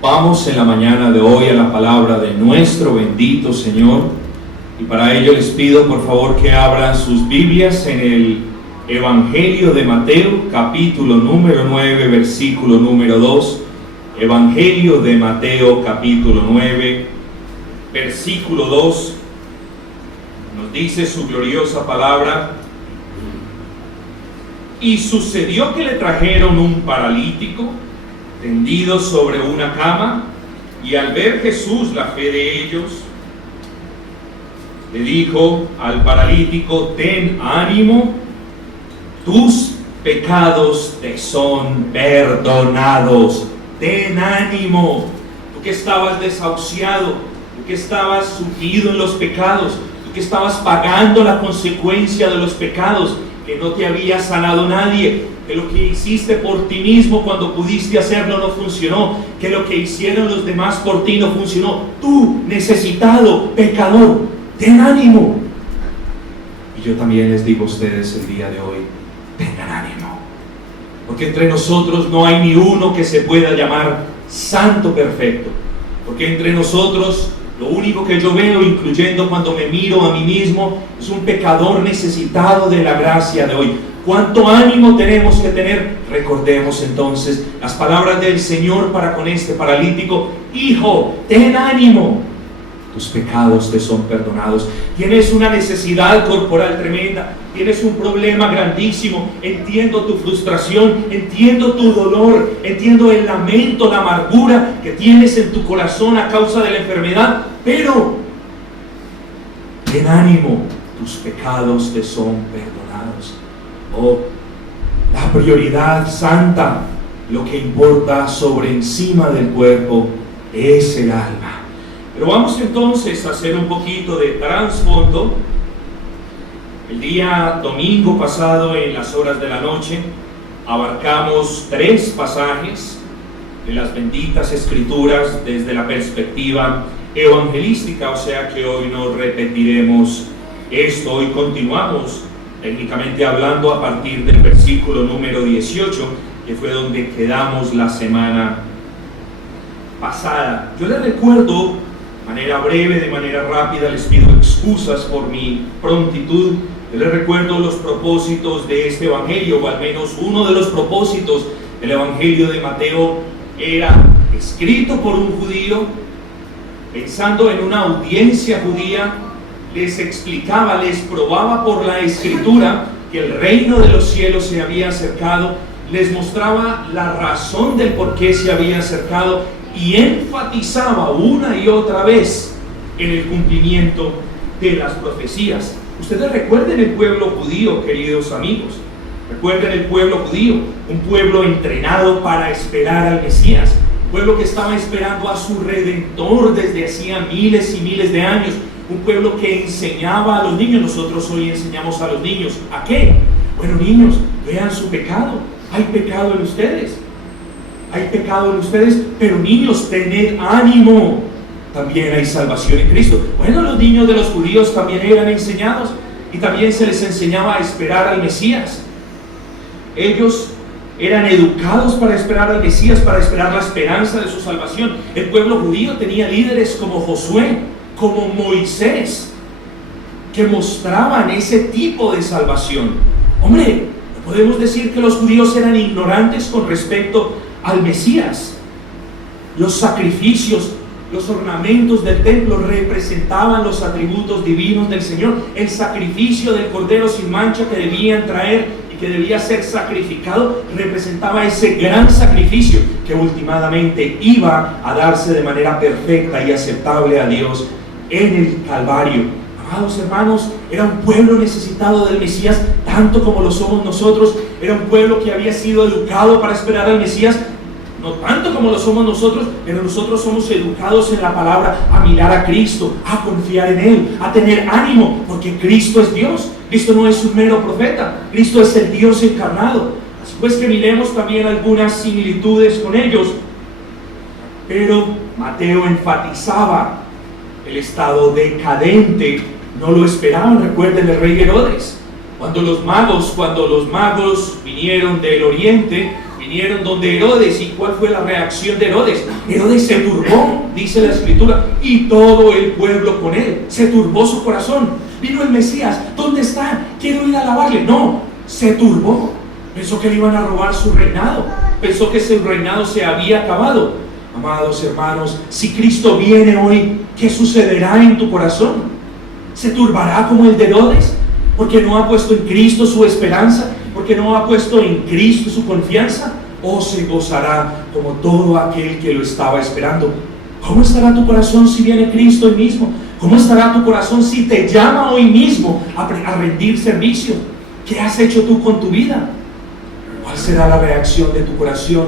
Vamos en la mañana de hoy a la palabra de nuestro bendito Señor, y para ello les pido por favor que abran sus Biblias en el Evangelio de Mateo, capítulo número 9, versículo número 2. Evangelio de Mateo, capítulo 9, versículo 2. Nos dice su gloriosa palabra: y sucedió que le trajeron un paralítico tendido sobre una cama, y al ver Jesús la fe de ellos, le dijo al paralítico: ten ánimo, tus pecados te son perdonados. Ten ánimo, tú que estabas desahuciado, tú que estabas sumido en los pecados, tú que estabas pagando la consecuencia de los pecados, que no te había sanado nadie, que lo que hiciste por ti mismo cuando pudiste hacerlo no funcionó, que lo que hicieron los demás por ti no funcionó. Tú, necesitado, pecador, ten ánimo. Y yo también les digo a ustedes el día de hoy: tengan ánimo, porque entre nosotros no hay ni uno que se pueda llamar santo perfecto, porque entre nosotros lo único que yo veo, incluyendo cuando me miro a mí mismo, es un pecador necesitado de la gracia de hoy. ¿Cuánto ánimo tenemos que tener? Recordemos entonces las palabras del Señor para con este paralítico: hijo, ten ánimo, tus pecados te son perdonados. Tienes una necesidad corporal tremenda, tienes un problema grandísimo, entiendo tu frustración, entiendo tu dolor, entiendo el lamento, la amargura que tienes en tu corazón a causa de la enfermedad, pero ten ánimo, tus pecados te son perdonados. Oh, la prioridad santa, lo que importa sobre encima del cuerpo, es el alma. Pero vamos entonces a hacer un poquito de trasfondo. El día domingo pasado, en las horas de la noche, abarcamos 3 pasajes de las benditas Escrituras desde la perspectiva evangelística, o sea que hoy no repetiremos esto. Hoy continuamos, técnicamente hablando, a partir del versículo número 18, que fue donde quedamos la semana pasada. Yo les recuerdo, de manera breve, de manera rápida, les pido excusas por mi prontitud. Yo les recuerdo los propósitos de este evangelio, o al menos uno de los propósitos del evangelio de Mateo era escrito por un judío, pensando en una audiencia judía. Les explicaba, les probaba por la escritura que el reino de los cielos se había acercado, les mostraba la razón del por qué se había acercado, y enfatizaba una y otra vez en el cumplimiento de las profecías. Ustedes recuerden el pueblo judío, queridos amigos. Recuerden el pueblo judío, un pueblo entrenado para esperar al Mesías, un pueblo que estaba esperando a su Redentor desde hacía miles y miles de años, un pueblo que enseñaba a los niños. Nosotros hoy enseñamos a los niños ¿a qué? Bueno, niños, vean su pecado. Hay pecado en ustedes. Hay pecado en ustedes, pero niños, tened ánimo, también hay salvación en Cristo. Bueno, los niños de los judíos también eran enseñados, y también se les enseñaba a esperar al Mesías. Ellos eran educados para esperar al Mesías, para esperar la esperanza de su salvación. El pueblo judío tenía líderes como Josué, como Moisés, que mostraban ese tipo de salvación. Hombre, no podemos decir que los judíos eran ignorantes con respecto al Mesías. Los sacrificios, los ornamentos del templo representaban los atributos divinos del Señor. El sacrificio del cordero sin mancha que debían traer y que debía ser sacrificado representaba ese gran sacrificio que últimamente iba a darse de manera perfecta y aceptable a Dios en el Calvario. Amados hermanos, era un pueblo necesitado del Mesías, tanto como lo somos nosotros. Era un pueblo que había sido educado para esperar al Mesías, no tanto como lo somos nosotros, pero nosotros somos educados en la palabra a mirar a Cristo, a confiar en Él, a tener ánimo, porque Cristo es Dios. Cristo no es un mero profeta, Cristo es el Dios encarnado. Así pues que miremos también algunas similitudes con ellos. Pero Mateo enfatizaba el estado decadente. No lo esperaban. Recuerden el rey Herodes, cuando los magos vinieron del oriente, vinieron donde Herodes. ¿Y cuál fue la reacción de Herodes? Herodes se turbó, dice la Escritura, y todo el pueblo con él. Se turbó su corazón. Vino el Mesías, ¿dónde está? Quiero ir a alabarle. No, se turbó. Pensó que le iban a robar su reinado. Pensó que su reinado se había acabado. Amados hermanos, si Cristo viene hoy, ¿qué sucederá en tu corazón? ¿Se turbará como el de Herodes? Porque no ha puesto en Cristo su esperanza, porque no ha puesto en Cristo su confianza, o se gozará como todo aquel que lo estaba esperando. ¿Cómo estará tu corazón si viene Cristo hoy mismo? ¿Cómo estará tu corazón si te llama hoy mismo a rendir servicio? ¿Qué has hecho tú con tu vida? ¿Cuál será la reacción de tu corazón?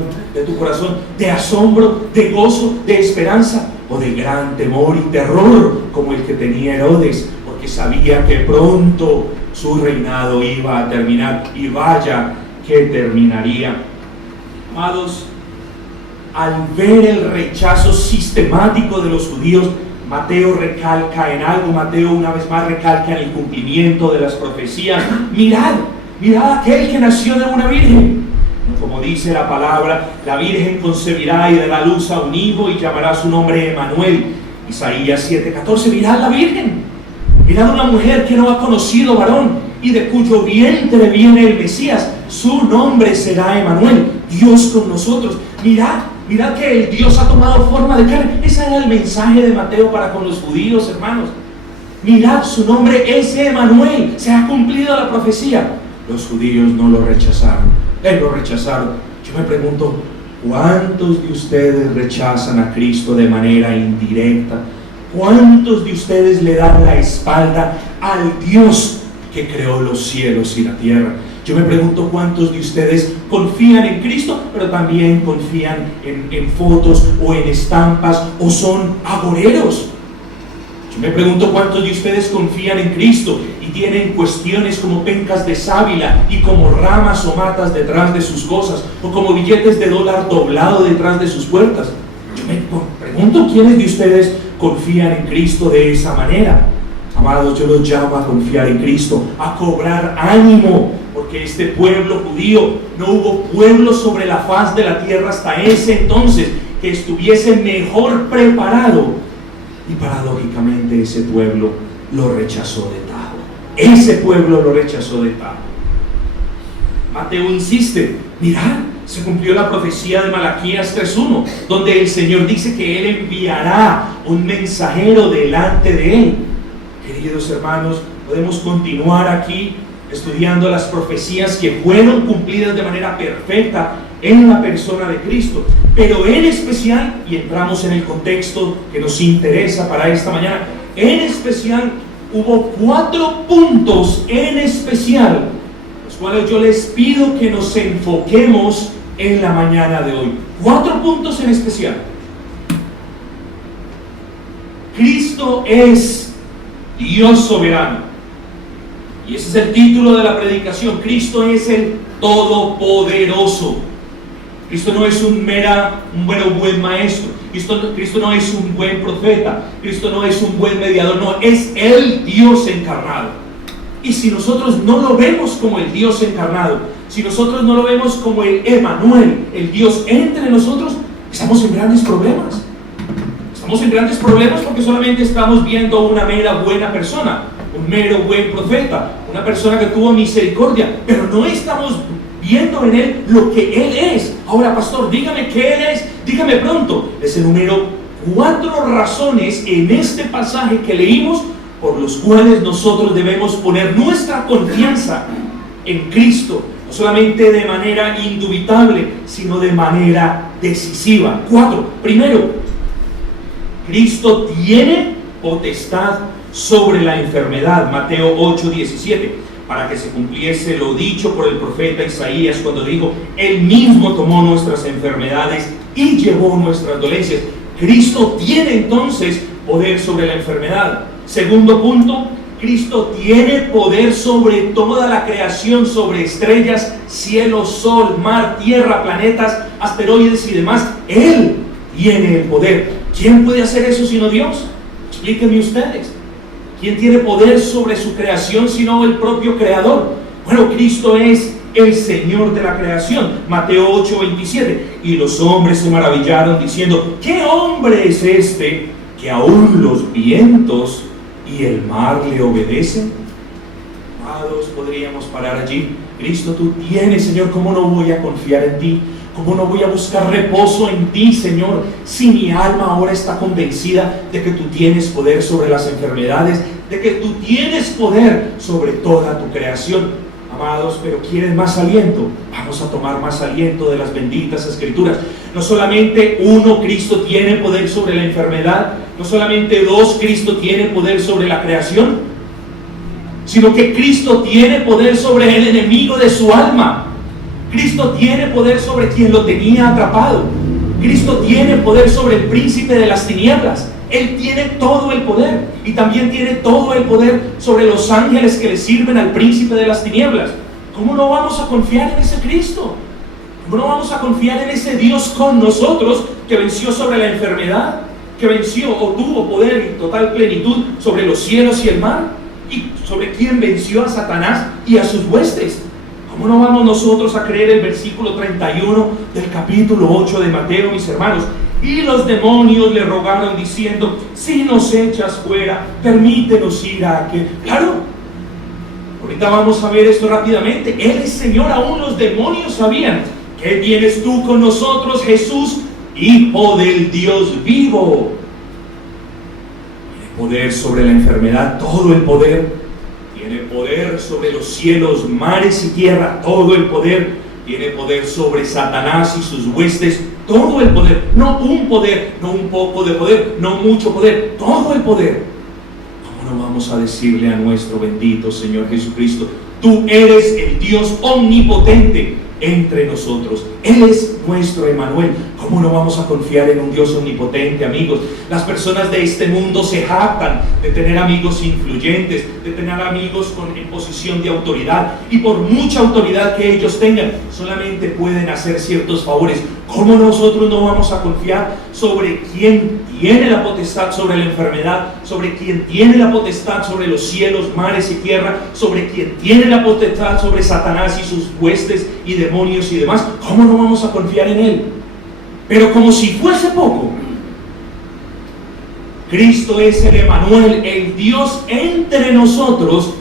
¿De asombro, de gozo, de esperanza, o de gran temor y terror como el que tenía Herodes? Porque sabía que pronto su reinado iba a terminar, y vaya que terminaría. Amados, al ver el rechazo sistemático de los judíos, Mateo recalca en algo. Mateo una vez más recalca en el cumplimiento de las profecías. Mirad aquel que nació de una virgen. Como dice la palabra, la virgen concebirá y dará luz a un hijo y llamará su nombre Emmanuel. Isaías 7:14. Mirad la virgen. Mirad una mujer que no ha conocido varón y de cuyo vientre viene el Mesías. Su nombre será Emmanuel, Dios con nosotros. Mirad que el Dios ha tomado forma de carne. Ese era el mensaje de Mateo para con los judíos, hermanos. Mirad, su nombre es Emmanuel. Se ha cumplido la profecía. Los judíos no lo rechazaron. Lo rechazaron. Yo me pregunto, ¿cuántos de ustedes rechazan a Cristo de manera indirecta? ¿Cuántos de ustedes le dan la espalda al Dios que creó los cielos y la tierra? Yo me pregunto, ¿cuántos de ustedes confían en Cristo, pero también confían en fotos o en estampas, o son agoreros? Yo me pregunto, ¿cuántos de ustedes confían en Cristo y tienen cuestiones como pencas de sábila y como ramas o matas detrás de sus cosas, o como billetes de dólar doblado detrás de sus puertas? Yo me pregunto, ¿quiénes de ustedes confían en Cristo de esa manera? Amados, yo los llamo a confiar en Cristo, a cobrar ánimo, porque este pueblo judío, no hubo pueblo sobre la faz de la tierra hasta ese entonces que estuviese mejor preparado. Y paradójicamente ese pueblo lo rechazó de tajo. Ese pueblo lo rechazó de tajo. Mateo insiste, mirad, se cumplió la profecía de Malaquías 3:1, donde el Señor dice que Él enviará un mensajero delante de Él. Queridos hermanos, podemos continuar aquí estudiando las profecías que fueron cumplidas de manera perfecta en la persona de Cristo, pero en especial, y entramos en el contexto que nos interesa para esta mañana, en especial hubo 4 puntos en especial, los cuales yo les pido que nos enfoquemos en la mañana de hoy. 4 puntos en especial. Cristo es Dios soberano. Y ese es el título de la predicación. Cristo es el Todopoderoso. Cristo no es un buen maestro. Cristo no es un buen profeta. Cristo no es un buen mediador. No, es el Dios encarnado. Y si nosotros no lo vemos como el Dios encarnado, si nosotros no lo vemos como el Emmanuel, el Dios entre nosotros, estamos en grandes problemas. Estamos en grandes problemas porque solamente estamos viendo una mera buena persona, un mero buen profeta, una persona que tuvo misericordia, pero no estamos viendo en Él lo que Él es. Ahora, pastor, dígame qué Él es, dígame pronto. Les enumero 4 razones en este pasaje que leímos por los cuales nosotros debemos poner nuestra confianza en Cristo, no solamente de manera indubitable, sino de manera decisiva. 4. Primero, Cristo tiene potestad sobre la enfermedad. Mateo 8:17, para que se cumpliese lo dicho por el profeta Isaías cuando dijo: Él mismo tomó nuestras enfermedades y llevó nuestras dolencias. Cristo tiene entonces poder sobre la enfermedad. Segundo punto, Cristo tiene poder sobre toda la creación, sobre estrellas, cielo, sol, mar, tierra, planetas, asteroides y demás. Él tiene el poder. ¿Quién puede hacer eso sino Dios? Explíquenme ustedes. ¿Quién tiene poder sobre su creación sino el propio Creador? Bueno, Cristo es el Señor de la creación. Mateo 8:27. Y los hombres se maravillaron diciendo: ¿qué hombre es este que aún los vientos y el mar le obedecen? Amados, podríamos parar allí. Cristo, tú tienes, Señor, ¿cómo no voy a confiar en ti? ¿Cómo no voy a buscar reposo en ti, Señor? Si mi alma ahora está convencida de que tú tienes poder sobre las enfermedades, de que tú tienes poder sobre toda tu creación. Amados, pero ¿quieren más aliento? Vamos a tomar más aliento de las benditas Escrituras. No solamente uno, Cristo tiene poder sobre la enfermedad. No solamente dos, Cristo tiene poder sobre la creación, sino que Cristo tiene poder sobre el enemigo de su alma. Cristo tiene poder sobre quien lo tenía atrapado. Cristo tiene poder sobre el príncipe de las tinieblas. Él tiene todo el poder, y también tiene todo el poder sobre los ángeles que le sirven al príncipe de las tinieblas. ¿Cómo no vamos a confiar en ese Cristo? ¿Cómo no vamos a confiar en ese Dios con nosotros, que venció sobre la enfermedad, que venció o tuvo poder en total plenitud sobre los cielos y el mar, y sobre quien venció a Satanás y a sus huestes? ¿Cómo no vamos nosotros a creer el versículo 31 del capítulo 8 de Mateo, mis hermanos? Y los demonios le rogaron diciendo: si nos echas fuera, permítenos ir a aquel. Claro, ahorita vamos a ver esto rápidamente. Él es Señor, aún los demonios sabían. ¿Qué tienes tú con nosotros, Jesús, Hijo del Dios vivo? Tiene poder sobre la enfermedad, todo el poder. Tiene poder sobre los cielos, mares y tierra, todo el poder. Tiene poder sobre Satanás y sus huestes, todo el poder. No un poder, no un poco de poder, no mucho poder, todo el poder. ¿Cómo no vamos a decirle a nuestro bendito Señor Jesucristo: tú eres el Dios omnipotente entre nosotros? Él es nuestro Emmanuel. ¿Cómo no vamos a confiar en un Dios omnipotente, amigos? Las personas de este mundo se jactan de tener amigos influyentes, de tener amigos en posición de autoridad, y por mucha autoridad que ellos tengan, solamente pueden hacer ciertos favores. ¿Cómo nosotros no vamos a confiar sobre quien tiene la potestad sobre la enfermedad, sobre quien tiene la potestad sobre los cielos, mares y tierra, sobre quien tiene la potestad sobre Satanás y sus huestes y demonios y demás? ¿Cómo no vamos a confiar en Él? Pero como si fuese poco, Cristo es el Emmanuel, el Dios entre nosotros,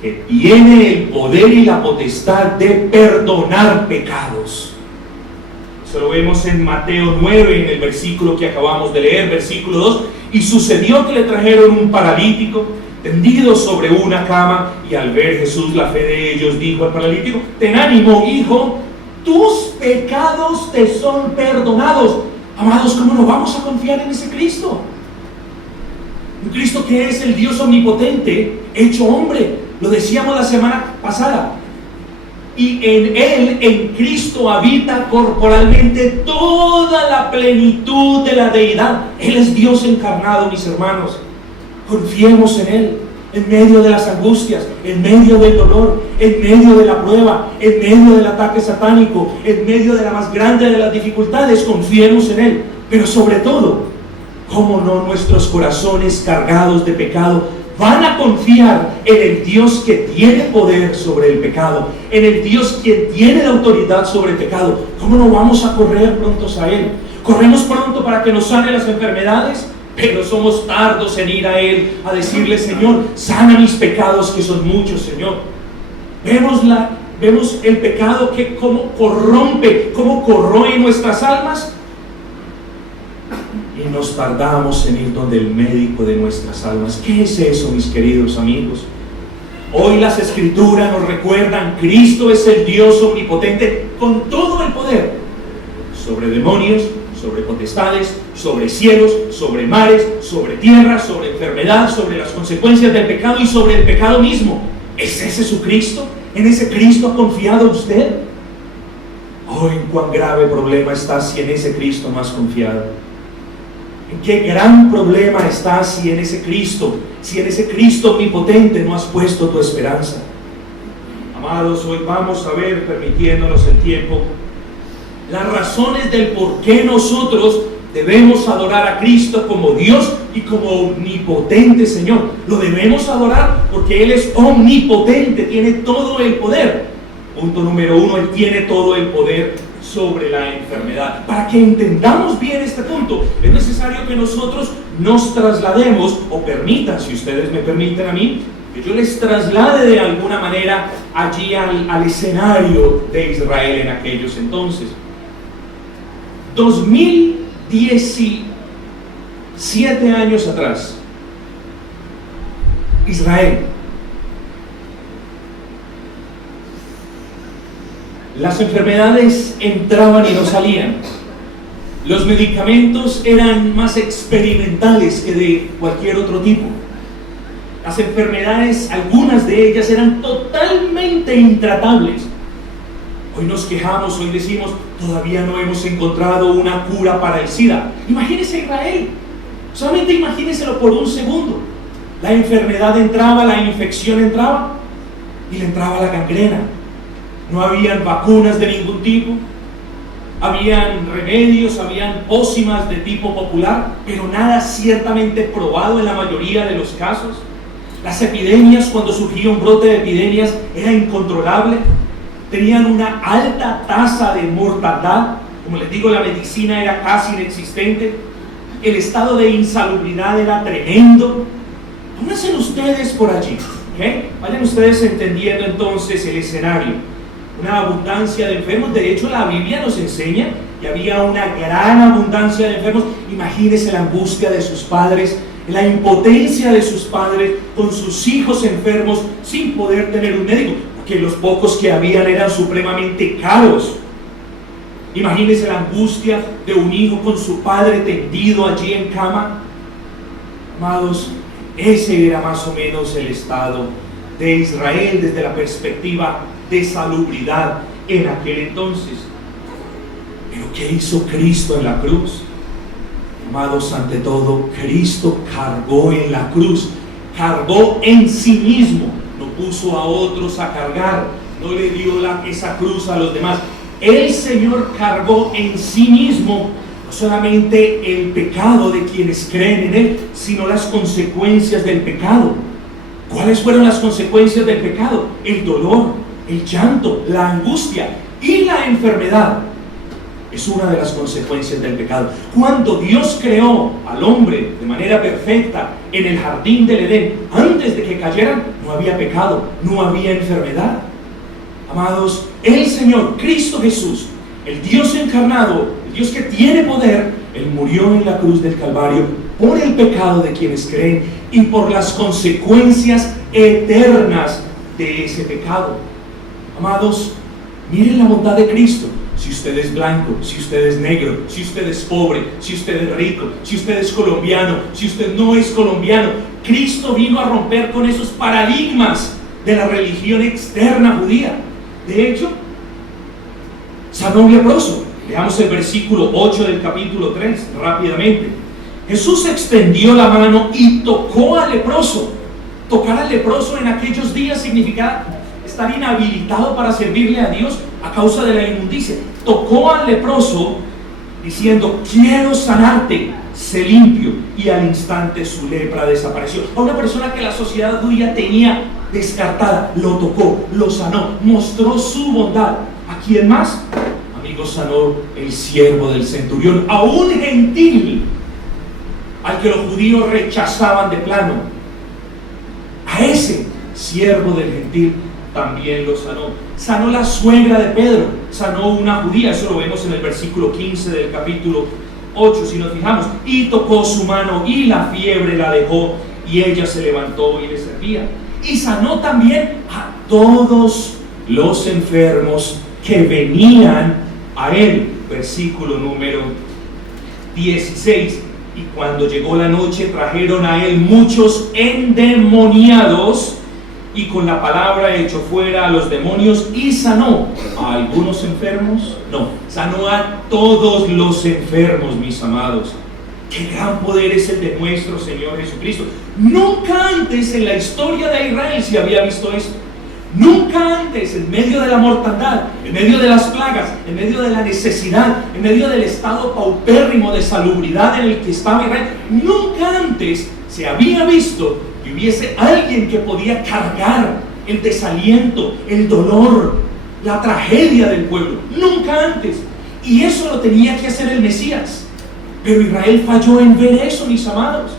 que tiene el poder y la potestad de perdonar pecados. Eso lo vemos en Mateo 9, en el versículo que acabamos de leer, versículo 2. Y sucedió que le trajeron un paralítico tendido sobre una cama, y al ver Jesús la fe de ellos, dijo al paralítico: ten ánimo, hijo, tus pecados te son perdonados. Amados, ¿cómo no vamos a confiar en ese Cristo? Un Cristo que es el Dios omnipotente, hecho hombre. Lo decíamos la semana pasada. Y en Él, en Cristo, habita corporalmente toda la plenitud de la deidad. Él es Dios encarnado, mis hermanos. Confiemos en Él. En medio de las angustias, en medio del dolor, en medio de la prueba, en medio del ataque satánico, en medio de la más grande de las dificultades, confiemos en Él. Pero sobre todo, ¿cómo no nuestros corazones cargados de pecado van a confiar en el Dios que tiene poder sobre el pecado, en el Dios que tiene la autoridad sobre el pecado? ¿Cómo no vamos a correr prontos a Él? Corremos pronto para que nos sane las enfermedades, pero somos tardos en ir a Él a decirle: Señor, sana mis pecados, que son muchos, Señor. Vemos el pecado que cómo corrompe, cómo corroe nuestras almas, y nos tardamos en ir donde el médico de nuestras almas. ¿Qué es eso, mis queridos amigos? Hoy las Escrituras nos recuerdan: Cristo es el Dios omnipotente con todo el poder sobre demonios, sobre potestades, sobre cielos, sobre mares, sobre tierra, sobre enfermedad, sobre las consecuencias del pecado y sobre el pecado mismo. ¿Es ese su Cristo? ¿En ese Cristo ha confiado usted? Oh, en cuán grave problema estás si en ese Cristo no has confiado. En qué gran problema estás si en ese Cristo omnipotente no has puesto tu esperanza. Amados, hoy vamos a ver, permitiéndonos el tiempo, las razones del por qué nosotros debemos adorar a Cristo como Dios y como omnipotente Señor. Lo debemos adorar porque Él es omnipotente, tiene todo el poder. Punto número 1, Él tiene todo el poder sobre la enfermedad. Para que entendamos bien este punto, es necesario que nosotros nos traslademos, o permitan, si ustedes me permiten a mí, que yo les traslade de alguna manera allí al escenario de Israel en aquellos entonces. 2017 años atrás, Israel, las enfermedades entraban y no salían. Los medicamentos eran más experimentales que de cualquier otro tipo. Las enfermedades, algunas de ellas eran totalmente intratables. Hoy nos quejamos, hoy decimos, todavía no hemos encontrado una cura para el SIDA. Imagínese Israel, solamente imagínenselo por un segundo. La enfermedad entraba, la infección entraba y le entraba la gangrena. No habían vacunas de ningún tipo, habían remedios, habían pócimas de tipo popular, pero nada ciertamente probado en la mayoría de los casos. Las epidemias, cuando surgía un brote de epidemias, era incontrolable, tenían una alta tasa de mortandad. Como les digo, la medicina era casi inexistente, el estado de insalubridad era tremendo. Pónganse ustedes por allí, ¿okay? Vayan ustedes entendiendo entonces el escenario. Una abundancia de enfermos. De hecho, la Biblia nos enseña que había una gran abundancia de enfermos. Imagínense la angustia de sus padres, la impotencia de sus padres con sus hijos enfermos sin poder tener un médico, porque los pocos que habían eran supremamente caros. Imagínense la angustia de un hijo con su padre tendido allí en cama. Amados, ese era más o menos el estado de Israel desde la perspectiva de salubridad en aquel entonces. Pero ¿qué hizo Cristo en la cruz? Amados, ante todo, Cristo cargó en la cruz, cargó en sí mismo, no puso a otros a cargar, no le dio esa cruz a los demás. El Señor cargó en sí mismo no solamente el pecado de quienes creen en Él, sino las consecuencias del pecado. ¿Cuáles fueron las consecuencias del pecado? El dolor, el llanto, la angustia y la enfermedad. Es una de las consecuencias del pecado. Cuando Dios creó al hombre de manera perfecta en el jardín del Edén, antes de que cayeran, no había pecado, no había enfermedad. Amados, el Señor, Cristo Jesús, el Dios encarnado, el Dios que tiene poder, Él murió en la cruz del Calvario por el pecado de quienes creen y por las consecuencias eternas de ese pecado. Amados, miren la bondad de Cristo. Si usted es blanco, si usted es negro, si usted es pobre, si usted es rico, si usted es colombiano, si usted no es colombiano, Cristo vino a romper con esos paradigmas de la religión externa judía. De hecho, sanó un leproso. Veamos el versículo 8 del capítulo 3 rápidamente. Jesús extendió la mano y tocó al leproso. Tocar al leproso en aquellos días significaba estar inhabilitado para servirle a Dios a causa de la inmundicia. Tocó al leproso diciendo: quiero sanarte, sé limpio, y al instante su lepra desapareció. A una persona que la sociedad judía tenía descartada, lo tocó, lo sanó, mostró su bondad. ¿A quién más? Amigos, sanó el siervo del centurión, a un gentil al que los judíos rechazaban de plano. A ese siervo del gentil también lo sanó. Sanó la suegra de Pedro, sanó una judía. Eso lo vemos en el versículo 15 del capítulo 8, si nos fijamos. Y tocó su mano y la fiebre la dejó y ella se levantó y le servía. Y sanó también a todos los enfermos que venían a él. Versículo número 16. Y cuando llegó la noche trajeron a él muchos endemoniados, y con la palabra echó fuera a los demonios y sanó a algunos enfermos. No, sanó a todos los enfermos, mis amados. Qué gran poder es el de nuestro Señor Jesucristo. Nunca antes en la historia de Israel se había visto esto. Nunca antes, en medio de la mortandad, en medio de las plagas, en medio de la necesidad, en medio del estado paupérrimo de salubridad en el que estaba Israel, nunca antes se había visto que hubiese alguien que podía cargar el desaliento, el dolor, la tragedia del pueblo, nunca antes. Y eso lo tenía que hacer el Mesías. Pero Israel falló en ver eso, mis amados.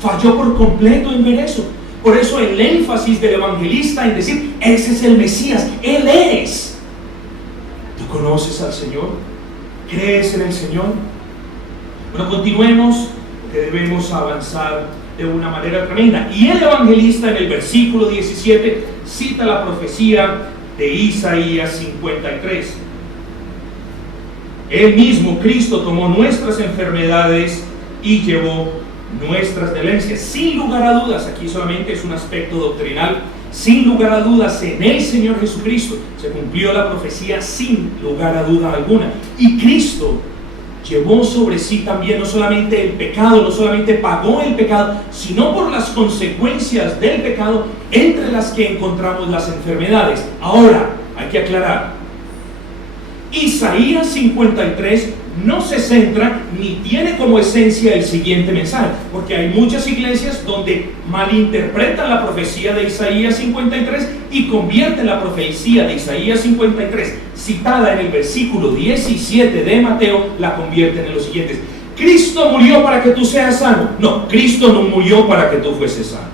Falló por completo en ver eso. Por eso el énfasis del evangelista en decir, ese es el Mesías, Él es. ¿Tú conoces al Señor? ¿Crees en el Señor? Bueno, continuemos, porque debemos avanzar de una manera tremenda. Y el evangelista en el versículo 17 cita la profecía de Isaías 53. Él mismo, Cristo, tomó nuestras enfermedades y llevó nuestras dolencias. Sin lugar a dudas, aquí solamente es un aspecto doctrinal, sin lugar a dudas, en el Señor Jesucristo se cumplió la profecía sin lugar a duda alguna. Y Cristo llevó sobre sí también no solamente el pecado, no solamente pagó el pecado, sino por las consecuencias del pecado, entre las que encontramos las enfermedades. Ahora, hay que aclarar, Isaías 53 no se centra ni tiene como esencia el siguiente mensaje, porque hay muchas iglesias donde malinterpretan la profecía de Isaías 53 y convierten la profecía de Isaías 53 citada en el versículo 17 de Mateo, la convierten en los siguientes: Cristo murió para que tú seas sano. No, Cristo no murió para que tú fueses sano.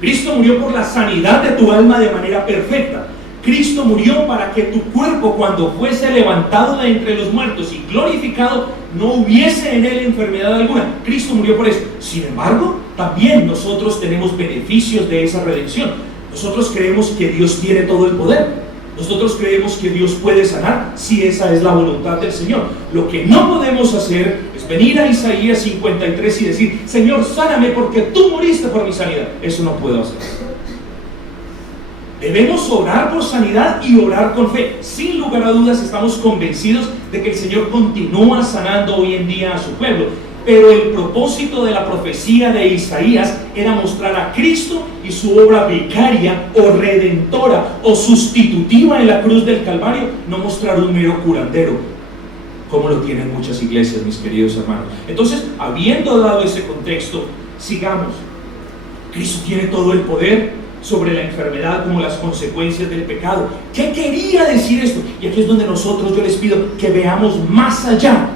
Cristo murió por la sanidad de tu alma de manera perfecta. Cristo murió para que tu cuerpo, cuando fuese levantado de entre los muertos y glorificado, no hubiese en él enfermedad alguna. Cristo murió por eso. Sin embargo, también nosotros tenemos beneficios de esa redención. Nosotros creemos que Dios tiene todo el poder. Nosotros creemos que Dios puede sanar si esa es la voluntad del Señor. Lo que no podemos hacer es venir a Isaías 53 y decir: Señor, sáname porque tú moriste por mi sanidad. Eso no puedo hacer. Debemos orar por sanidad y orar con fe. Sin lugar a dudas, estamos convencidos de que el Señor continúa sanando hoy en día a su pueblo. Pero el propósito de la profecía de Isaías era mostrar a Cristo y su obra vicaria o redentora o sustitutiva en la cruz del Calvario, no mostrar un mero curandero, como lo tienen muchas iglesias, mis queridos hermanos. Entonces, habiendo dado ese contexto, sigamos. Cristo tiene todo el poder sobre la enfermedad como las consecuencias del pecado. ¿Qué quería decir esto? Y aquí es donde yo les pido que veamos más allá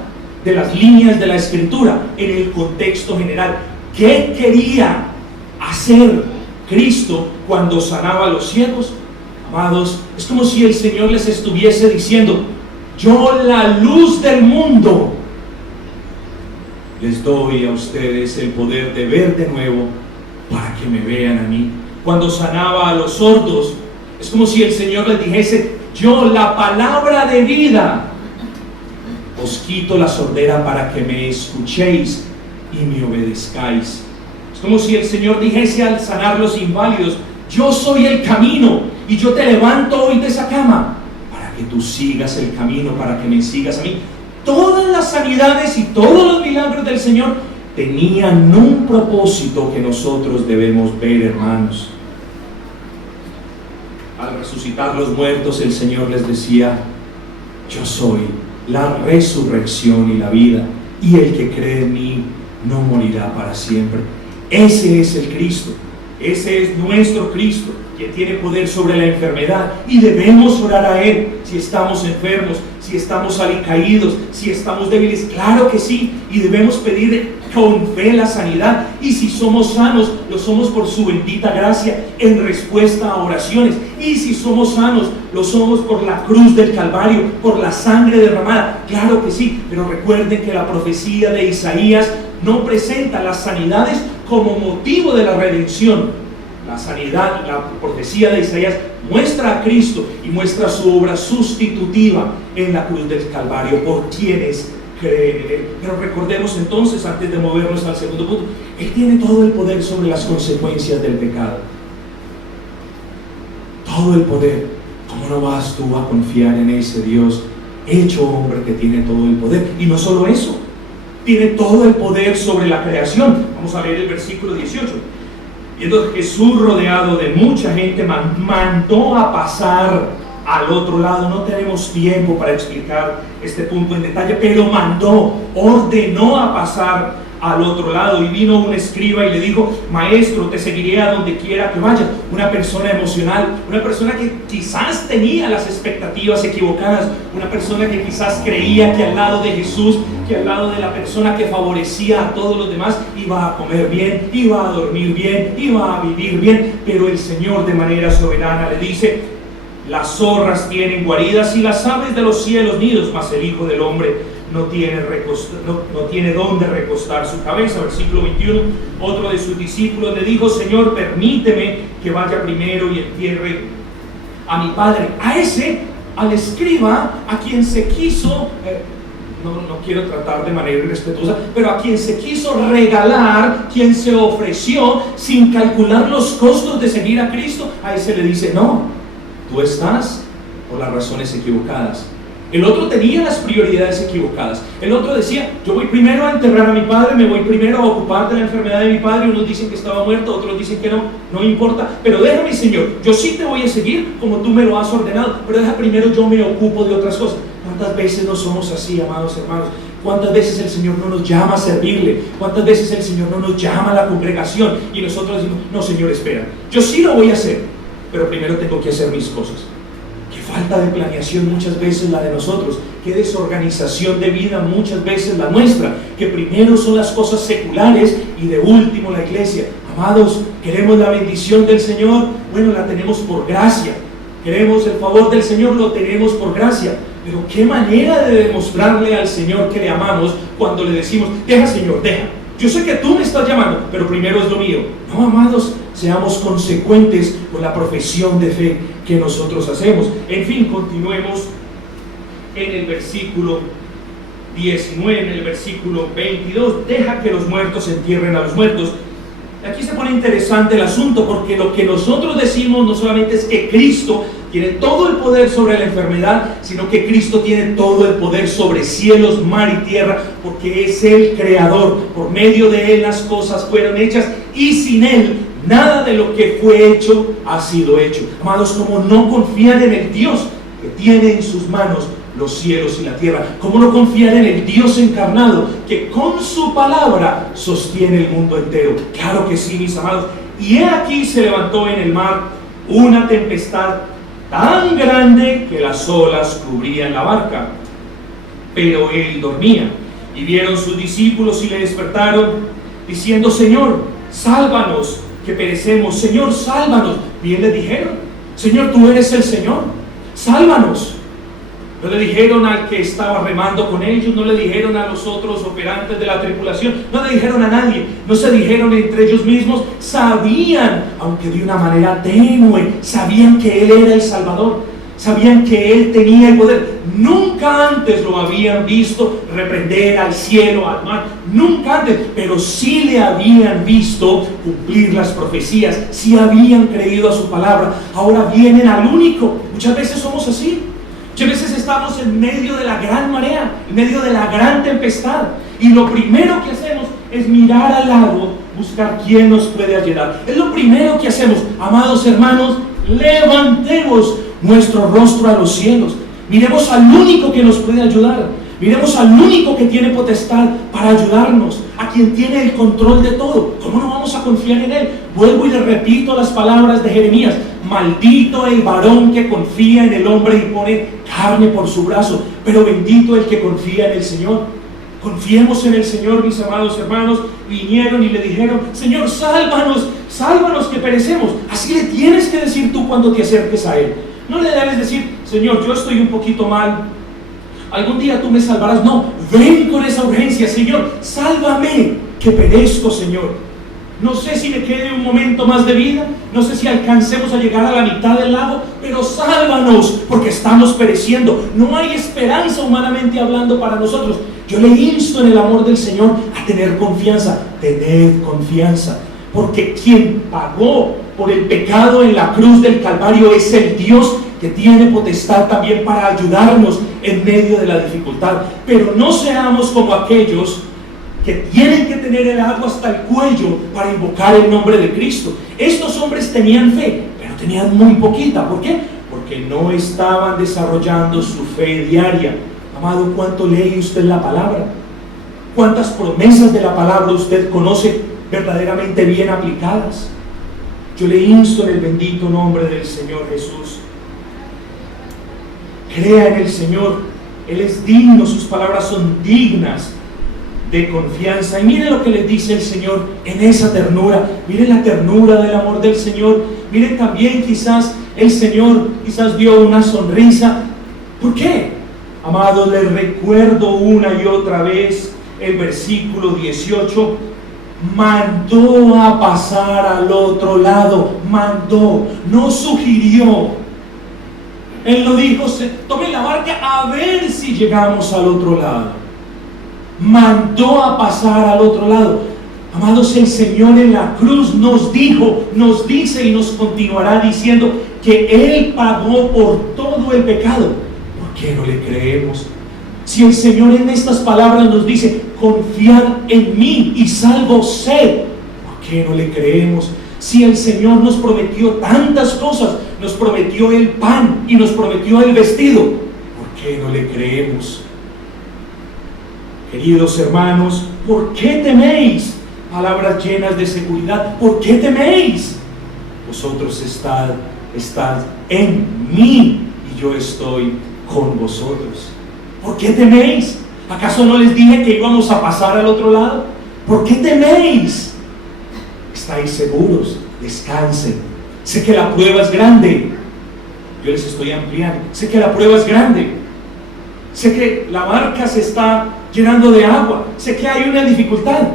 de las líneas de la Escritura, en el contexto general. ¿Qué quería hacer Cristo cuando sanaba a los ciegos? Amados, es como si el Señor les estuviese diciendo: yo, la luz del mundo, les doy a ustedes el poder de ver de nuevo para que me vean a mí. Cuando sanaba a los sordos, es como si el Señor les dijese: yo, la palabra de vida, os quito la sordera para que me escuchéis y me obedezcáis. Es como si el Señor dijese al sanar los inválidos: yo soy el camino y yo te levanto hoy de esa cama para que tú sigas el camino, para que me sigas a mí. Todas las sanidades y todos los milagros del Señor tenían un propósito que nosotros debemos ver, hermanos. Al resucitar los muertos, el Señor les decía: yo soy la resurrección y la vida, y el que cree en mí no morirá para siempre. Ese es el Cristo, ese es nuestro Cristo, quien tiene poder sobre la enfermedad, y debemos orar a Él si estamos enfermos, si estamos alicaídos, si estamos débiles. Claro que sí, y debemos pedir con fe la sanidad, y si somos sanos, lo somos por su bendita gracia en respuesta a oraciones, y si somos sanos, lo somos por la cruz del Calvario, por la sangre derramada. Claro que sí, pero recuerden que la profecía de Isaías no presenta las sanidades como motivo de la redención. La sanidad, la profecía de Isaías muestra a Cristo y muestra su obra sustitutiva en la cruz del Calvario por quienes creen en Él. Pero recordemos entonces, antes de movernos al segundo punto, Él tiene todo el poder sobre las consecuencias del pecado. Todo el poder. ¿Cómo no vas tú a confiar en ese Dios hecho hombre que tiene todo el poder? Y no solo eso, tiene todo el poder sobre la creación. Vamos a leer el versículo 18. Y entonces Jesús, rodeado de mucha gente, mandó a pasar al otro lado. No tenemos tiempo para explicar este punto en detalle, pero ordenó a pasar al otro lado. Y vino un escriba y le dijo: maestro, te seguiré a donde quiera que vayas. Una persona emocional, una persona que quizás tenía las expectativas equivocadas, una persona que quizás creía que al lado de Jesús, que al lado de la persona que favorecía a todos los demás, iba a comer bien, iba a dormir bien, iba a vivir bien. Pero el Señor, de manera soberana, le dice: las zorras tienen guaridas y las aves de los cielos nidos, mas el Hijo del Hombre no tiene dónde recostar su cabeza. Versículo 21. Otro de sus discípulos le dijo: Señor, permíteme que vaya primero y entierre a mi padre. Al escriba, a quien se quiso, no quiero tratar de manera irrespetuosa, pero a quien se quiso regalar, quien se ofreció sin calcular los costos de seguir a Cristo, a ese le dice: no, tú estás por las razones equivocadas. El otro tenía las prioridades equivocadas. El otro decía: yo voy primero a enterrar a mi padre, me voy primero a ocupar de la enfermedad de mi padre. Unos dicen que estaba muerto, otros dicen que no importa. Pero déjame, Señor, yo sí te voy a seguir como tú me lo has ordenado, pero deja primero, yo me ocupo de otras cosas. ¿Cuántas veces no somos así, amados hermanos? ¿Cuántas veces el Señor no nos llama a servirle? ¿Cuántas veces el Señor no nos llama a la congregación? Y nosotros decimos: no, Señor, espera, yo sí lo voy a hacer, pero primero tengo que hacer mis cosas. Qué falta de planeación muchas veces la de nosotros, qué desorganización de vida muchas veces la nuestra, que primero son las cosas seculares y de último la iglesia. Amados, queremos la bendición del Señor, bueno, la tenemos por gracia. Queremos el favor del Señor, lo tenemos por gracia. Pero qué manera de demostrarle al Señor que le amamos cuando le decimos: deja, Señor, deja, yo sé que tú me estás llamando, pero primero es lo mío. No, amados, seamos consecuentes con la profesión de fe que nosotros hacemos. En fin, continuemos en el versículo 19, en el versículo 22. Deja que los muertos entierren a los muertos. Aquí se pone interesante el asunto, porque lo que nosotros decimos no solamente es que Cristo tiene todo el poder sobre la enfermedad, sino que Cristo tiene todo el poder sobre cielos, mar y tierra, porque es el creador. Por medio de Él las cosas fueron hechas, y sin Él nada de lo que fue hecho ha sido hecho. Amados, como no confían en el Dios que tiene en sus manos los cielos y la tierra, cómo no confiar en el Dios encarnado que con su palabra sostiene el mundo entero. Claro que sí, mis amados. Y he aquí se levantó en el mar una tempestad tan grande que las olas cubrían la barca, pero él dormía. Y vieron sus discípulos y le despertaron, diciendo: Señor, sálvanos, que perecemos. Señor, sálvanos. Bien le dijeron: Señor, tú eres el Señor, sálvanos. No le dijeron al que estaba remando con ellos, no le dijeron a los otros operantes de la tripulación, no le dijeron a nadie, no se dijeron entre ellos mismos. Sabían, aunque de una manera tenue, sabían que Él era el Salvador, sabían que Él tenía el poder. Nunca antes lo habían visto reprender al cielo, al mar, nunca antes, pero sí le habían visto cumplir las profecías, sí habían creído a su palabra. Ahora vienen al único. Muchas veces somos así. Muchas veces estamos en medio de la gran marea, en medio de la gran tempestad, y lo primero que hacemos es mirar al lado, buscar quién nos puede ayudar. Es lo primero que hacemos. Amados hermanos, levantemos nuestro rostro a los cielos, miremos al único que nos puede ayudar, miremos al único que tiene potestad para ayudarnos, a quien tiene el control de todo. ¿Cómo no vamos a confiar en Él? Vuelvo y le repito las palabras de Jeremías: maldito el varón que confía en el hombre y pone carne por su brazo, pero bendito el que confía en el Señor. Confiemos en el Señor, mis amados hermanos. Vinieron y le dijeron: Señor, sálvanos, sálvanos que perecemos. Así le tienes que decir tú cuando te acerques a Él. No le debes decir: Señor, yo estoy un poquito mal, algún día tú me salvarás. No, ven con esa urgencia: Señor, sálvame, que perezco, Señor. No sé si me quede un momento más de vida, no sé si alcancemos a llegar a la mitad del lago, pero sálvanos, porque estamos pereciendo. No hay esperanza humanamente hablando para nosotros. Yo le insto en el amor del Señor a tener confianza. Tened confianza, porque quien pagó por el pecado en la cruz del Calvario es el Dios que tiene potestad también para ayudarnos en medio de la dificultad. Pero no seamos como aquellos que tienen que tener el agua hasta el cuello para invocar el nombre de Cristo. Estos hombres tenían fe, pero tenían muy poquita. ¿Por qué? Porque no estaban desarrollando su fe diaria. Amado, ¿cuánto lee usted la palabra? ¿Cuántas promesas de la palabra usted conoce verdaderamente bien aplicadas? Yo le insto en el bendito nombre del Señor Jesús. Crea en el Señor. Él es digno, sus palabras son dignas de confianza. Y miren lo que les dice el Señor en esa ternura. Miren la ternura del amor del Señor. Miren también, quizás el Señor dio una sonrisa. ¿Por qué? Amados, les recuerdo una y otra vez el versículo 18. Mandó a pasar al otro lado. Mandó, no sugirió. Él no dijo, tomen la barca a ver si llegamos al otro lado. Mandó a pasar al otro lado. Amados, el Señor en la cruz nos dijo, nos dice y nos continuará diciendo que Él pagó por todo el pecado. ¿Por qué no le creemos? Si el Señor en estas palabras nos dice, confiad en mí y salvo sed, ¿por qué no le creemos? Si el Señor nos prometió tantas cosas, nos prometió el pan y nos prometió el vestido, ¿por qué no le creemos? Queridos hermanos, ¿por qué teméis? Palabras llenas de seguridad. ¿Por qué teméis? Vosotros estad en mí y yo estoy con vosotros. ¿Por qué teméis? ¿Acaso no les dije que íbamos a pasar al otro lado? ¿Por qué teméis? Estáis seguros, descansen. Sé que la prueba es grande. Yo les estoy ampliando. Sé que la prueba es grande. Sé que la barca se está llenando de agua. Sé que hay una dificultad.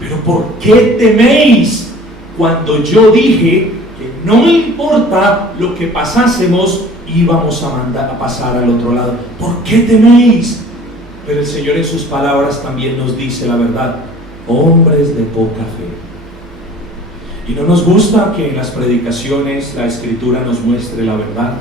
Pero ¿por qué teméis? Cuando yo dije que no importa lo que pasásemos, íbamos a pasar al otro lado. ¿Por qué teméis? Pero el Señor en sus palabras también nos dice la verdad. Hombres de poca fe. Y no nos gusta que en las predicaciones la Escritura nos muestre la verdad.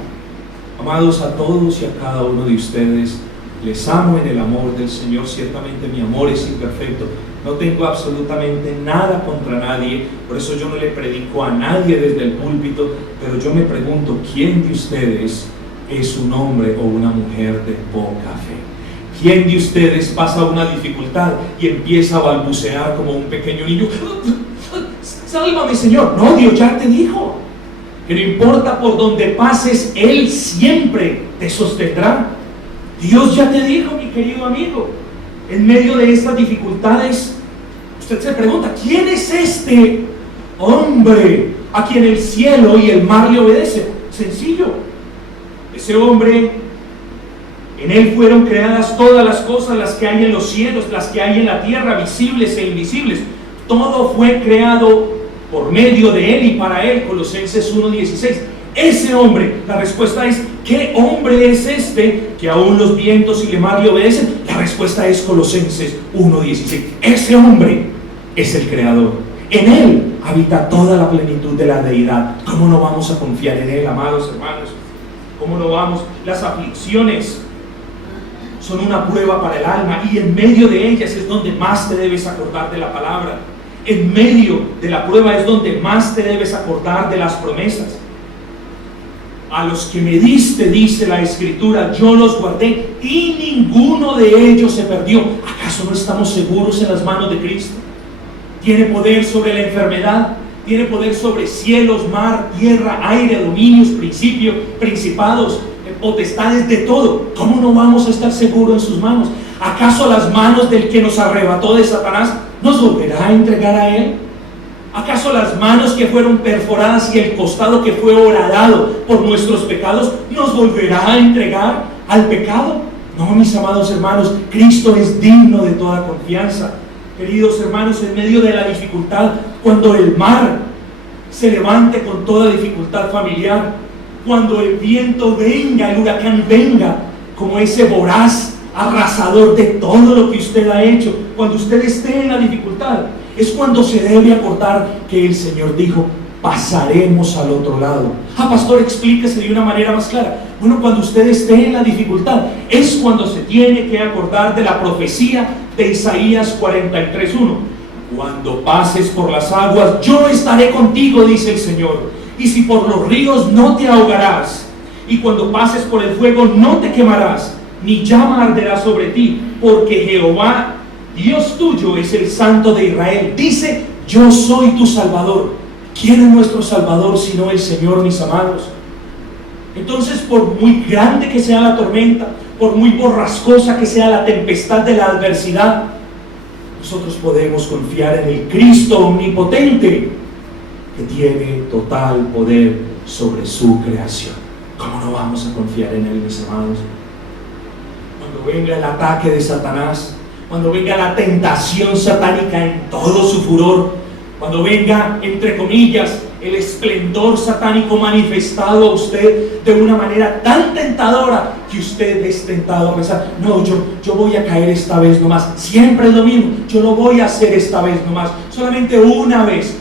Amados, a todos y a cada uno de ustedes les amo en el amor del Señor. Ciertamente mi amor es imperfecto. No tengo absolutamente nada contra nadie. Por eso yo no le predico a nadie desde el púlpito. Pero yo me pregunto, ¿quién de ustedes es un hombre o una mujer de poca fe? ¿Quién de ustedes pasa una dificultad y empieza a balbucear como un pequeño niño? Sálvame, Señor. No, Dios ya te dijo que no importa por donde pases, Él siempre te sostendrá. Dios ya te dijo, mi querido amigo. En medio de estas dificultades, usted se pregunta, ¿quién es este hombre a quien el cielo y el mar le obedecen? Sencillo. Ese hombre, en Él fueron creadas todas las cosas, las que hay en los cielos, las que hay en la tierra, visibles e invisibles. Todo fue creado por medio de Él y para Él. Colosenses 1:16. Ese hombre, la respuesta es, ¿qué hombre es este que aún los vientos y el mar le obedecen? La respuesta es Colosenses 1:16. Ese hombre es el Creador. En Él habita toda la plenitud de la deidad. ¿Cómo no vamos a confiar en Él, amados hermanos? ¿Cómo no vamos? Las aflicciones son una prueba para el alma y en medio de ellas es donde más te debes acordar de la palabra. En medio de la prueba es donde más te debes acordar de las promesas. A los que me diste, dice la Escritura, yo los guardé y ninguno de ellos se perdió. ¿Acaso no estamos seguros en las manos de Cristo? Tiene poder sobre la enfermedad, tiene poder sobre cielos, mar, tierra, aire, dominios, principados, potestades, de todo. ¿Cómo no vamos a estar seguros en sus manos? ¿Acaso las manos del que nos arrebató de Satanás nos volverá a entregar a Él? ¿Acaso las manos que fueron perforadas y el costado que fue horadado por nuestros pecados nos volverá a entregar al pecado? No, mis amados hermanos, Cristo es digno de toda confianza. Queridos hermanos, en medio de la dificultad, cuando el mar se levante con toda dificultad familiar, cuando el viento venga, el huracán venga, como ese voraz arrasador de todo lo que usted ha hecho, cuando usted esté en la dificultad, es cuando se debe acordar que el Señor dijo, pasaremos al otro lado. Pastor, explíquese de una manera más clara. Bueno, cuando usted esté en la dificultad, es cuando se tiene que acordar de la profecía de Isaías 43:1. Cuando pases por las aguas, yo estaré contigo, dice el Señor. Y si por los ríos, no te ahogarás. Y cuando pases por el fuego, no te quemarás, ni llama arderá sobre ti, porque Jehová Dios tuyo es el Santo de Israel. Dice: yo soy tu Salvador. ¿Quién es nuestro Salvador sino el Señor, mis amados? Entonces, por muy grande que sea la tormenta, por muy borrascosa que sea la tempestad de la adversidad, nosotros podemos confiar en el Cristo omnipotente, que tiene total poder sobre su creación. ¿Cómo no vamos a confiar en Él, mis amados? Cuando venga el ataque de Satanás, cuando venga la tentación satánica en todo su furor, cuando venga, entre comillas, el esplendor satánico manifestado a usted de una manera tan tentadora que usted es tentado a pensar: no, yo voy a caer esta vez nomás, siempre es lo mismo, yo lo voy a hacer esta vez nomás, solamente una vez,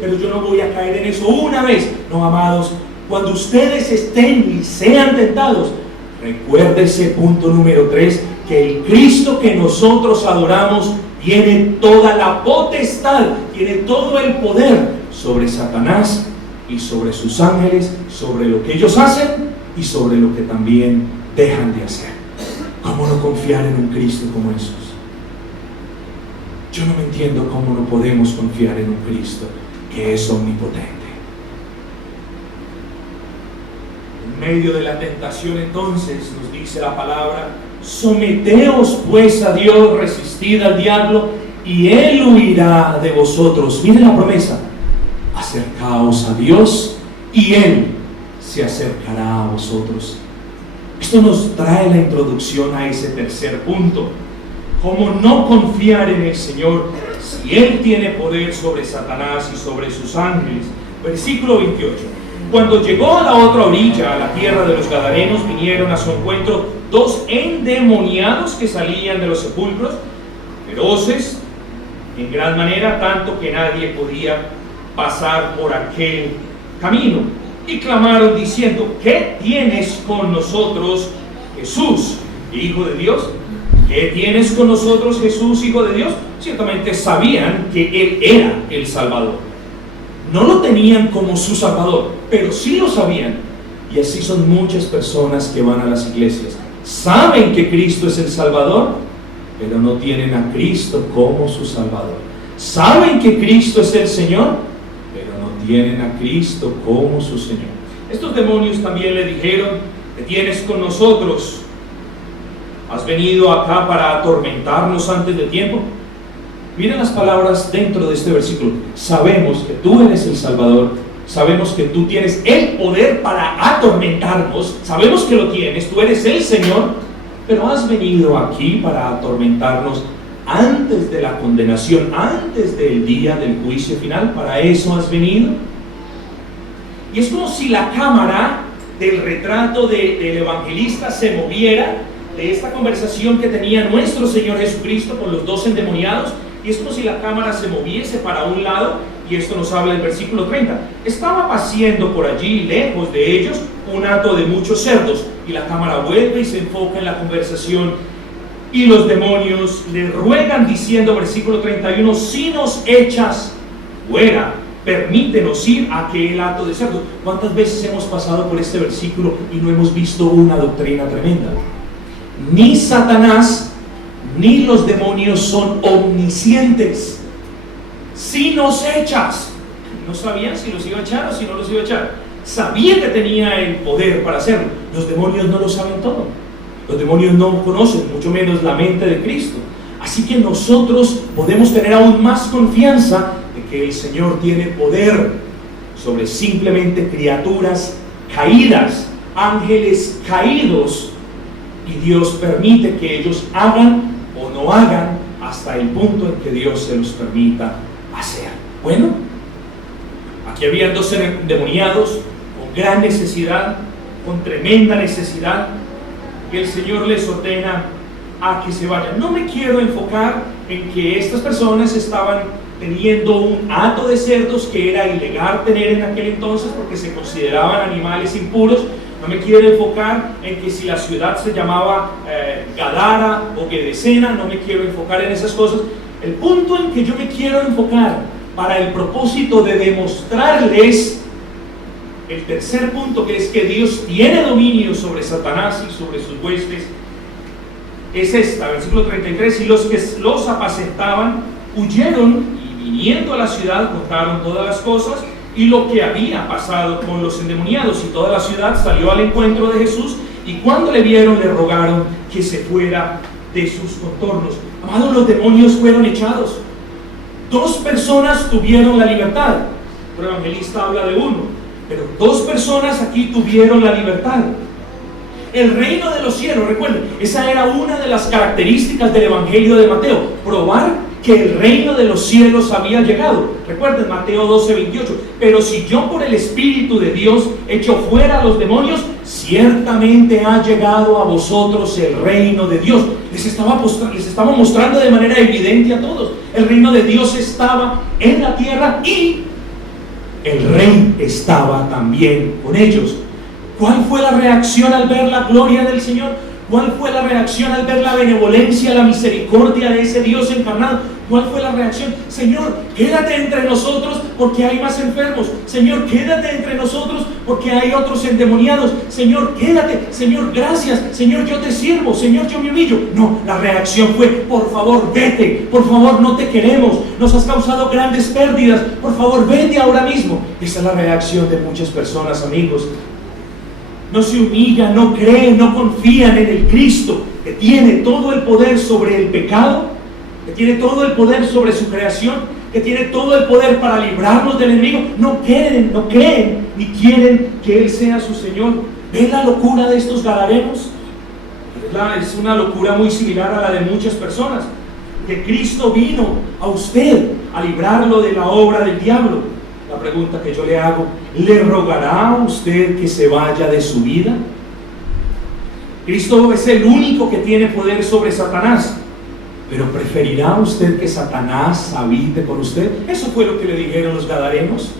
pero yo no voy a caer en eso una vez. No, amados, cuando ustedes estén y sean tentados, recuérdese, punto número 3, que el Cristo que nosotros adoramos tiene toda la potestad, tiene todo el poder sobre Satanás y sobre sus ángeles, sobre lo que ellos hacen y sobre lo que también dejan de hacer. ¿Cómo no confiar en un Cristo como esos? Yo no me entiendo cómo no podemos confiar en un Cristo que es omnipotente. En medio de la tentación, entonces, nos dice la palabra: someteos pues a Dios, resistid al diablo y Él huirá de vosotros. Miren la promesa: acercaos a Dios y Él se acercará a vosotros. Esto nos trae la introducción a ese tercer punto. ¿Cómo no confiar en el Señor si Él tiene poder sobre Satanás y sobre sus ángeles? Versículo 28. Cuando llegó a la otra orilla, a la tierra de los Gadarenos, vinieron a su encuentro 2 endemoniados que salían de los sepulcros, feroces en gran manera, tanto que nadie podía pasar por aquel camino. Y clamaron diciendo: ¿qué tienes con nosotros, Jesús, Hijo de Dios? ¿Qué tienes con nosotros, Jesús, Hijo de Dios? Ciertamente sabían que Él era el Salvador. No lo tenían como su Salvador, pero sí lo sabían. Y así son muchas personas que van a las iglesias. Saben que Cristo es el Salvador, pero no tienen a Cristo como su Salvador. Saben que Cristo es el Señor, pero no tienen a Cristo como su Señor. Estos demonios también le dijeron: ¿qué tienes con nosotros? ¿Has venido acá para atormentarnos antes de tiempo? Miren las palabras dentro de este versículo: sabemos que tú eres el Salvador, sabemos que tú tienes el poder para atormentarnos, sabemos que lo tienes, tú eres el Señor, pero has venido aquí para atormentarnos antes de la condenación, antes del día del juicio final. ¿Para eso has venido? Y es como si la cámara del retrato del evangelista se moviera de esta conversación que tenía nuestro Señor Jesucristo con los 2 endemoniados, y es como si la cámara se moviese para un lado. Y esto nos habla el versículo 30. Estaba paciendo por allí, lejos de ellos, un hato de muchos cerdos, y la cámara vuelve y se enfoca en la conversación, y los demonios le ruegan diciendo, versículo 31, si nos echas fuera, permítenos ir a aquel hato de cerdos. ¿Cuántas veces hemos pasado por este versículo y no hemos visto una doctrina tremenda? Ni Satanás ni los demonios son omniscientes. Si nos echas, no sabían si los iba a echar o si no los iba a echar. Sabía que tenía el poder para hacerlo. Los demonios no lo saben todo. Los demonios no conocen, mucho menos la mente de Cristo. Así que nosotros podemos tener aún más confianza de que el Señor tiene poder sobre simplemente criaturas caídas, ángeles caídos, y Dios permite que ellos hagan o no hagan hasta el punto en que Dios se los permita hacer. Bueno, aquí había 2 endemoniados con gran necesidad, con tremenda necesidad, y el Señor les ordena a que se vayan. No me quiero enfocar en que estas personas estaban teniendo un hato de cerdos que era ilegal tener en aquel entonces porque se consideraban animales impuros. No me quiero enfocar en que si la ciudad se llamaba Gadara o Gedesena. No me quiero enfocar en esas cosas. El punto en que yo me quiero enfocar, para el propósito de demostrarles el tercer punto, que es que Dios tiene dominio sobre Satanás y sobre sus huestes, es esta, versículo 33, y los que los apacentaban huyeron y viniendo a la ciudad contaron todas las cosas y lo que había pasado con los endemoniados, y toda la ciudad salió al encuentro de Jesús, y cuando le vieron le rogaron que se fuera de sus contornos. Amados, los demonios fueron echados. 2 personas tuvieron la libertad. El evangelista habla de uno, pero 2 personas aquí tuvieron la libertad. El reino de los cielos, recuerden, esa era una de las características del evangelio de Mateo, probar que el reino de los cielos había llegado. Recuerden Mateo 12:28, pero si yo por el Espíritu de Dios echo fuera a los demonios, ciertamente ha llegado a vosotros el reino de Dios. Les estaba mostrando de manera evidente a todos, el reino de Dios estaba en la tierra y el rey estaba también con ellos. ¿Cuál fue la reacción al ver la gloria del Señor? ¿Cuál fue la reacción al ver la benevolencia, la misericordia de ese Dios encarnado? ¿Cuál fue la reacción? Señor, quédate entre nosotros porque hay más enfermos. Señor, quédate entre nosotros porque hay otros endemoniados. Señor, quédate. Señor, gracias. Señor, yo te sirvo. Señor, yo me humillo. No, la reacción fue, por favor, vete. Por favor, no te queremos. Nos has causado grandes pérdidas. Por favor, vete ahora mismo. Esa es la reacción de muchas personas, amigos. No se humillan, no creen, no confían en el Cristo que tiene todo el poder sobre el pecado, que tiene todo el poder sobre su creación, que tiene todo el poder para librarnos del enemigo. No creen, ni quieren que Él sea su Señor. ¿Ven la locura de estos gadarenos? Es una locura muy similar a la de muchas personas. Que Cristo vino a usted a librarlo de la obra del diablo. La pregunta que yo le hago, ¿le rogará a usted que se vaya de su vida? Cristo es el único que tiene poder sobre Satanás, pero ¿preferirá usted que Satanás habite por usted? Eso fue lo que le dijeron los gadarenos.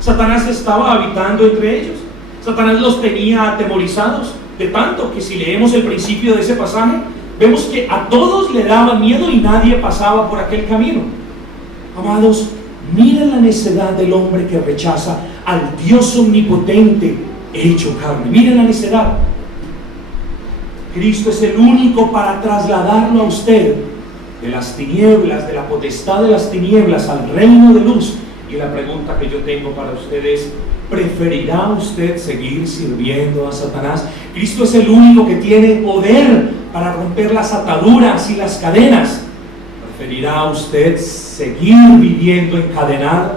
Satanás estaba habitando entre ellos. Satanás los tenía atemorizados, de tanto que si leemos el principio de ese pasaje, vemos que a todos le daba miedo y nadie pasaba por aquel camino. Amados, miren la necedad del hombre que rechaza al Dios omnipotente hecho carne. Miren la necedad. Cristo es el único para trasladarlo a usted de las tinieblas, de la potestad de las tinieblas al reino de luz. Y la pregunta que yo tengo para usted es, ¿preferirá usted seguir sirviendo a Satanás? Cristo es el único que tiene poder para romper las ataduras y las cadenas. ¿Preferirá usted seguir viviendo encadenado?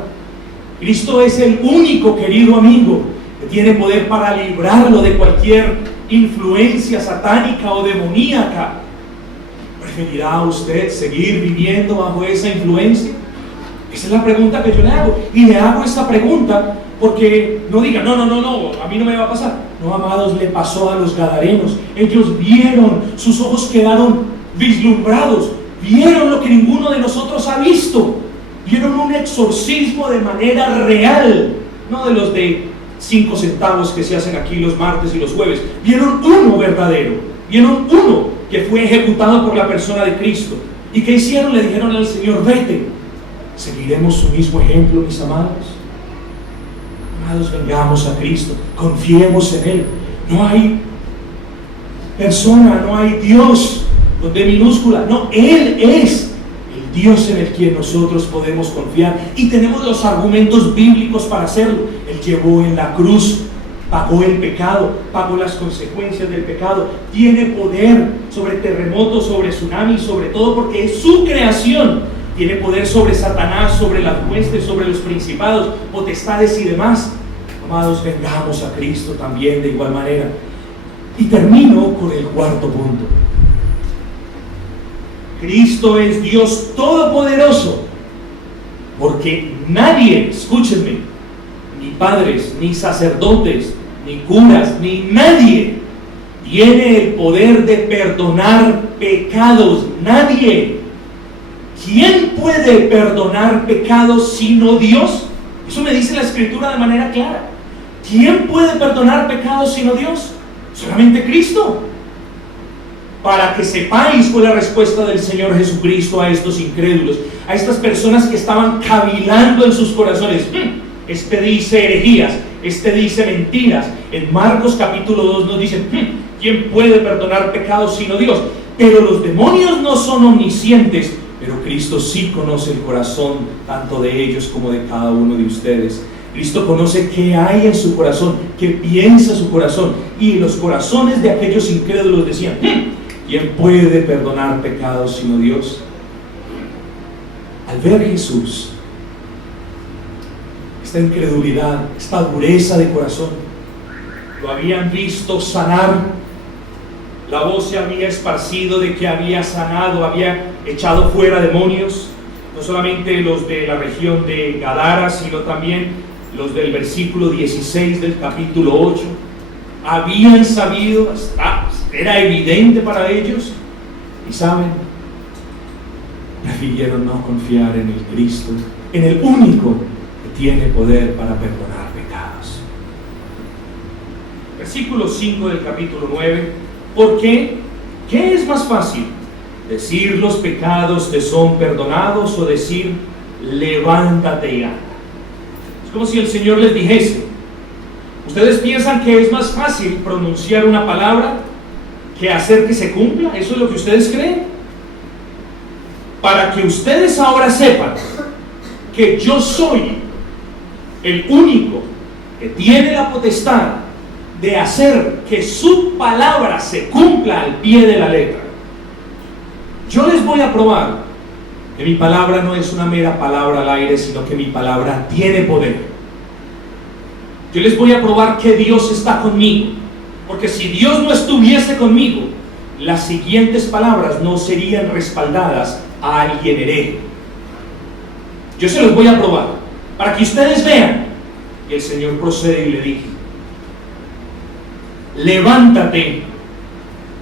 Cristo es el único, querido amigo, que tiene poder para librarlo de cualquier influencia satánica o demoníaca. ¿Preferirá usted seguir viviendo bajo esa influencia? Esa es la pregunta que yo le hago. Y le hago esa pregunta porque no diga, no, a mí no me va a pasar. No, amados, le pasó a los gadarenos. Ellos vieron, sus ojos quedaron vislumbrados. Vieron lo que ninguno de nosotros ha visto. Vieron un exorcismo de manera real, no de los de 5 centavos que se hacen aquí los martes y los jueves. Vieron uno verdadero. Vieron uno que fue ejecutado por la persona de Cristo. ¿Y qué hicieron? Le dijeron al Señor, vete. ¿Seguiremos su mismo ejemplo, mis amados? Amados, vengamos a Cristo. Confiemos en Él. No hay persona, no hay Dios con D minúscula, no, Él es el Dios en el que nosotros podemos confiar y tenemos los argumentos bíblicos para hacerlo. Él llevó en la cruz, pagó el pecado, pagó las consecuencias del pecado, tiene poder sobre terremotos, sobre tsunamis, sobre todo porque es su creación. Tiene poder sobre Satanás, sobre las huestes, sobre los principados, potestades y demás. Amados, vengamos a Cristo también de igual manera. Y termino con el cuarto punto. Cristo es Dios todopoderoso, porque nadie, escúchenme, ni padres, ni sacerdotes, ni curas, ni nadie tiene el poder de perdonar pecados. Nadie. ¿Quién puede perdonar pecados sino Dios? Eso me dice la Escritura de manera clara. ¿Quién puede perdonar pecados sino Dios? Solamente Cristo. Para que sepáis, fue la respuesta del Señor Jesucristo a estos incrédulos, a estas personas que estaban cavilando en sus corazones. Este dice herejías, este dice mentiras. En Marcos capítulo 2 nos dice, ¿quién puede perdonar pecados sino Dios? Pero los demonios no son omniscientes, pero Cristo sí conoce el corazón, tanto de ellos como de cada uno de ustedes. Cristo conoce qué hay en su corazón, qué piensa su corazón. Y los corazones de aquellos incrédulos decían: ¿quién puede perdonar pecados sino Dios? Al ver a Jesús, esta incredulidad, esta dureza de corazón, lo habían visto sanar. La voz se había esparcido de que había sanado, había echado fuera demonios, no solamente los de la región de Gadara, sino también los del versículo 16 del capítulo 8. Habían sabido, era evidente para ellos, y saben, prefirieron no confiar en el Cristo, en el único que tiene poder para perdonar pecados. Versículo 5 del capítulo 9. ¿Por qué? ¿Qué es más fácil? ¿Decir los pecados te son perdonados o decir levántate y anda? Es como si el Señor les dijese: ¿ustedes piensan que es más fácil pronunciar una palabra que hacer que se cumpla? ¿Eso es lo que ustedes creen? Para que ustedes ahora sepan que yo soy el único que tiene la potestad de hacer que su palabra se cumpla al pie de la letra. Yo les voy a probar que mi palabra no es una mera palabra al aire, sino que mi palabra tiene poder. Yo les voy a probar que Dios está conmigo, porque si Dios no estuviese conmigo, las siguientes palabras no serían respaldadas a alguien hereje. Yo se los voy a probar para que ustedes vean. Y el Señor procede y le dice: levántate,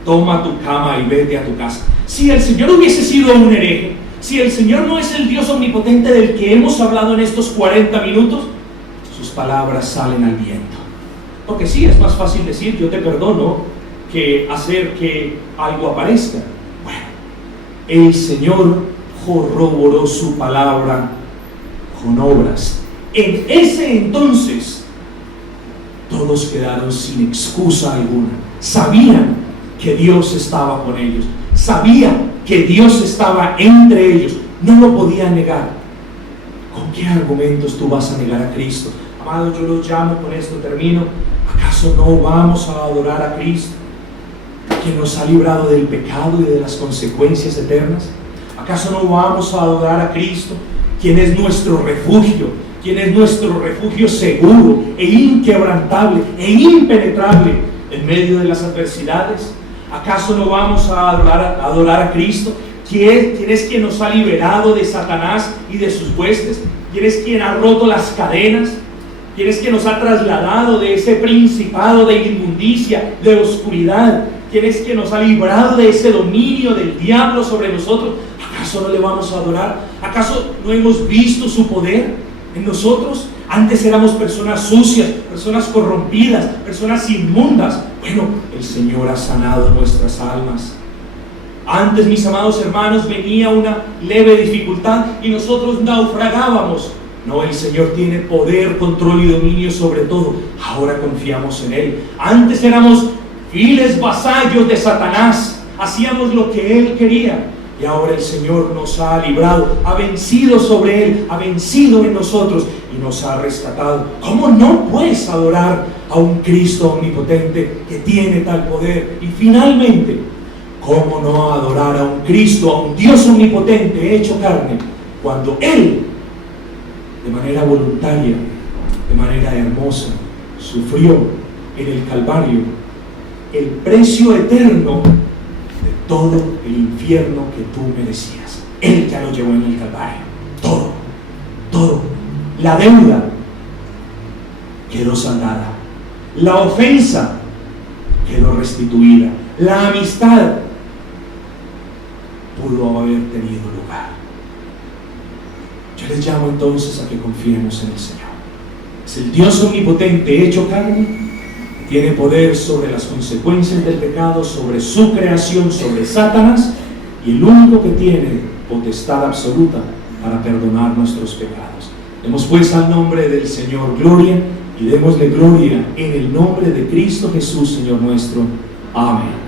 toma tu cama y vete a tu casa. Si el Señor hubiese sido un hereje, si el Señor no es el Dios omnipotente del que hemos hablado en estos 40 minutos, sus palabras salen al viento. Porque sí, es más fácil decir yo te perdono que hacer que algo aparezca. Bueno, el Señor corroboró su palabra con obras. En ese entonces todos quedaron sin excusa alguna. Sabían que Dios estaba con ellos, sabían que Dios estaba entre ellos, no lo podían negar. ¿Con qué argumentos tú vas a negar a Cristo? Amado, yo los llamo, con esto termino. ¿Acaso no vamos a adorar a Cristo, que nos ha librado del pecado y de las consecuencias eternas? ¿Acaso no vamos a adorar a Cristo, quien es nuestro refugio, quien es nuestro refugio seguro e inquebrantable e impenetrable en medio de las adversidades? ¿Acaso no vamos a adorar a Cristo, quien es quien nos ha liberado de Satanás y de sus huestes? ¿Quién es quien ha roto las cadenas? ¿Quién es quien nos ha trasladado de ese principado de inmundicia, de oscuridad? ¿Quién es quien nos ha librado de ese dominio del diablo sobre nosotros? ¿Acaso no le vamos a adorar? ¿Acaso no hemos visto su poder en nosotros? Antes éramos personas sucias, personas corrompidas, personas inmundas. Bueno, el Señor ha sanado nuestras almas. Antes, mis amados hermanos, venía una leve dificultad y nosotros naufragábamos. No, el Señor tiene poder, control y dominio sobre todo. Ahora confiamos en Él. Antes éramos viles vasallos de Satanás, hacíamos lo que Él quería. Y ahora el Señor nos ha librado, ha vencido sobre Él, ha vencido en nosotros y nos ha rescatado. ¿Cómo no puedes adorar a un Cristo omnipotente que tiene tal poder? Y finalmente, ¿cómo no adorar a un Cristo, a un Dios omnipotente hecho carne, cuando Él, de manera voluntaria, de manera hermosa, sufrió en el Calvario el precio eterno de todo el infierno que tú merecías? Él ya lo llevó en el Calvario. Todo. La deuda quedó saldada. La ofensa quedó restituida. La amistad pudo haber tenido lugar. Yo les llamo entonces a que confiemos en el Señor. Es el Dios omnipotente hecho carne, que tiene poder sobre las consecuencias del pecado, sobre su creación, sobre Satanás, y el único que tiene potestad absoluta para perdonar nuestros pecados. Demos pues al nombre del Señor gloria, y démosle gloria en el nombre de Cristo Jesús, Señor nuestro. Amén.